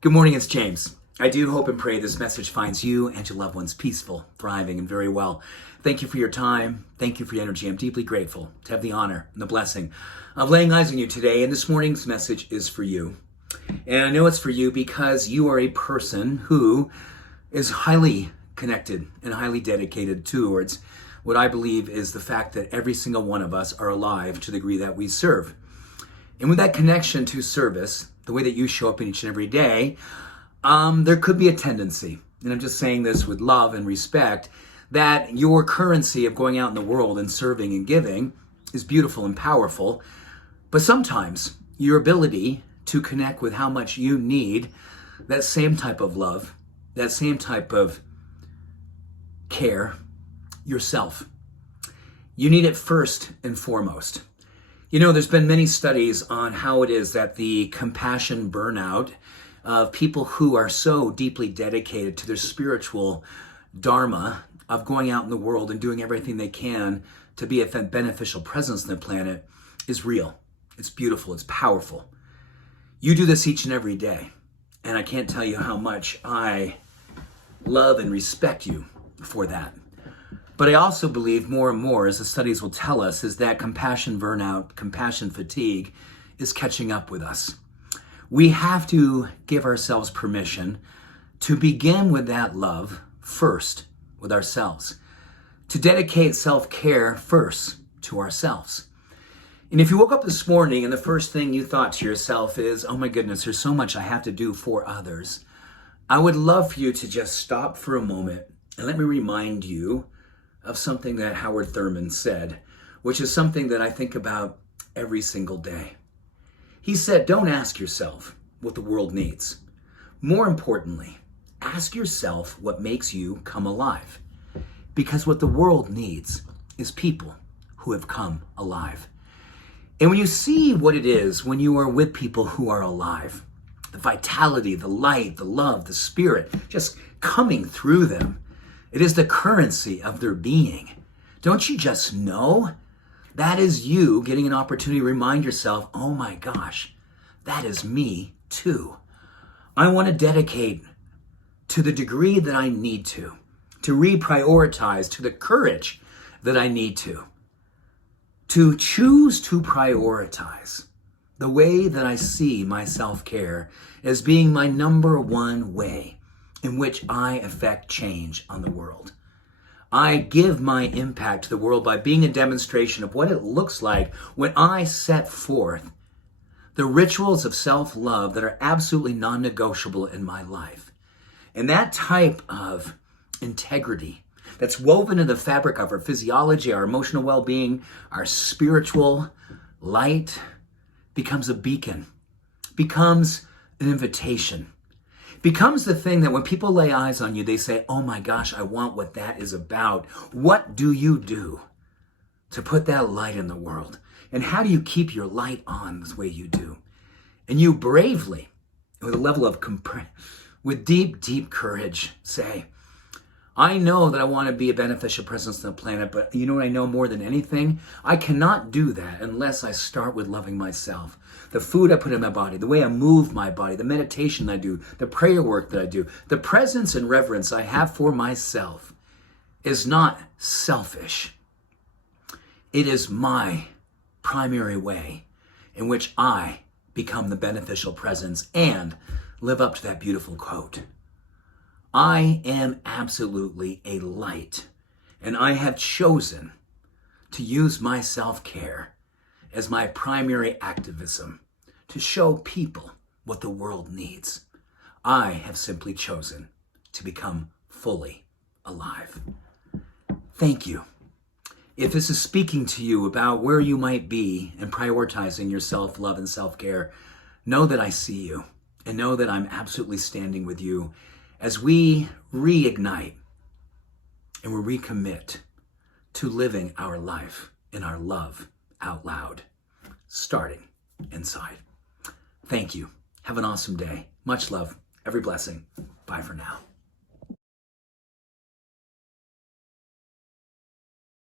Good morning, it's James. I do hope and pray this message finds you and your loved ones peaceful, thriving, and very well. Thank you for your time. Thank you for your energy. I'm deeply grateful to have the honor and the blessing of laying eyes on you today. And this morning's message is for you. And I know it's for you because you are a person who is highly connected and highly dedicated towards what I believe is the fact that every single one of us are alive to the degree that we serve. And with that connection to service, the way that you show up in each and every day, there could be a tendency, and I'm just saying this with love and respect, that your currency of going out in the world and serving and giving is beautiful and powerful, but sometimes your ability to connect with how much you need that same type of love, that same type of care yourself. You need it first and foremost. You know, there's been many studies on how it is that the compassion burnout of people who are so deeply dedicated to their spiritual dharma of going out in the world and doing everything they can to be a beneficial presence on the planet is real. It's beautiful. It's powerful. You do this each and every day. And I can't tell you how much I love and respect you for that. But I also believe more and more, as the studies will tell us, is that compassion burnout, compassion fatigue is catching up with us. We have to give ourselves permission to begin with that love first with ourselves, to dedicate self-care first to ourselves. And if you woke up this morning and the first thing you thought to yourself is, oh my goodness, there's so much I have to do for others, I would love for you to just stop for a moment and let me remind you of something that Howard Thurman said, which is something that I think about every single day. He said, don't ask yourself what the world needs. More importantly, ask yourself what makes you come alive. Because what the world needs is people who have come alive. And when you see what it is when you are with people who are alive, the vitality, the light, the love, the spirit, just coming through them, it is the currency of their being. Don't you just know? That is you getting an opportunity to remind yourself, oh my gosh, that is me too. I want to dedicate to the degree that I need to reprioritize to the courage that I need to choose to prioritize the way that I see my self-care as being my number one way in which I affect change on the world. I give my impact to the world by being a demonstration of what it looks like when I set forth the rituals of self-love that are absolutely non-negotiable in my life. And that type of integrity that's woven in the fabric of our physiology, our emotional well-being, our spiritual light becomes a beacon, becomes an invitation, becomes the thing that when people lay eyes on you, they say, oh my gosh, I want what that is about. What do you do to put that light in the world? And how do you keep your light on the way you do? And you bravely, with a level of, with deep, deep courage, say, I know that I want to be a beneficial presence on the planet, but you know what I know more than anything? I cannot do that unless I start with loving myself. The food I put in my body, the way I move my body, the meditation I do, the prayer work that I do, the presence and reverence I have for myself is not selfish. It is my primary way in which I become the beneficial presence and live up to that beautiful quote. I am absolutely a light, and I have chosen to use my self-care as my primary activism to show people what the world needs. I have simply chosen to become fully alive. Thank you. If this is speaking to you about where you might be in prioritizing your self-love and self-care, know that I see you and know that I'm absolutely standing with you as we reignite and we recommit to living our life and our love out loud, starting inside. Thank you. Have an awesome day. Much love. Every blessing. Bye for now.